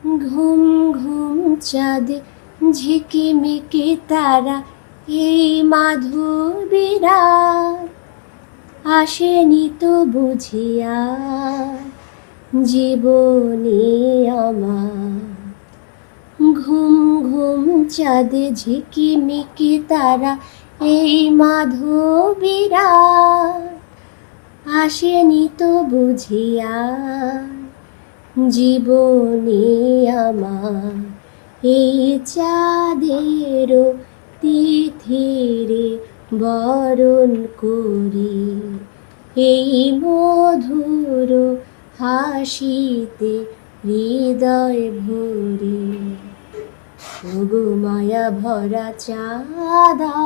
ঘুম ঘুম চাঁদ ঝিকিমিকি তারা, এই মাধুরীরা আসেনি তো বুঝিয়া জীবনে আমার। ঘুম ঘুম চাঁদ ঝিকিমিকি তারা, এই মাধবীরা আসেনি তো বুঝিয়া জীবনে আমার। এই চাঁদের তিথিরে বরণ করি, এই মধুর হাসিতে হৃদয় ভরি। ওগো মায়া ভরা চাঁদা,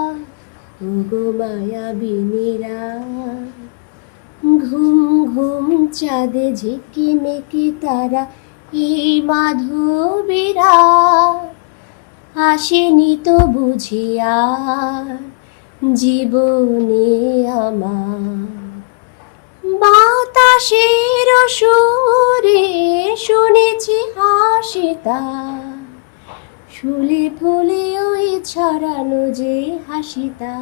ওগো মায়া বিনিরা, ঘুম ঘুম চাঁদে ঝিকিমিকি তারা, এই মাধবীরা আসেনি তো বুঝিয়া জীবনে আমার। বাতাসের সুরে শুনেছি হাসি তার, ফুলে ফুলে ওই ছড়ানো যে হাসিতা,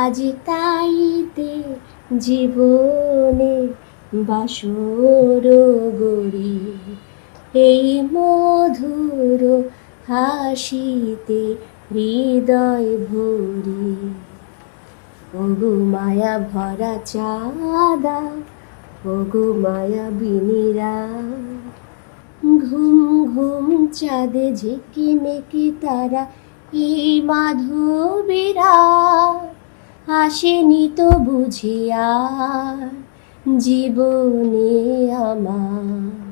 আজ তাইতে জীবনে বাসর গড়ি, এই মধুর হাসিতে হৃদয় ভরি। ওগো মায়া ভরা চাঁদা, ওগো মায়া বিনিরা, ঘুম ঘুম চাঁদে ঝিকিমিকি তারা, এই মাধবীরা আসেনি তো বুঝিয়া জীবনে আমার।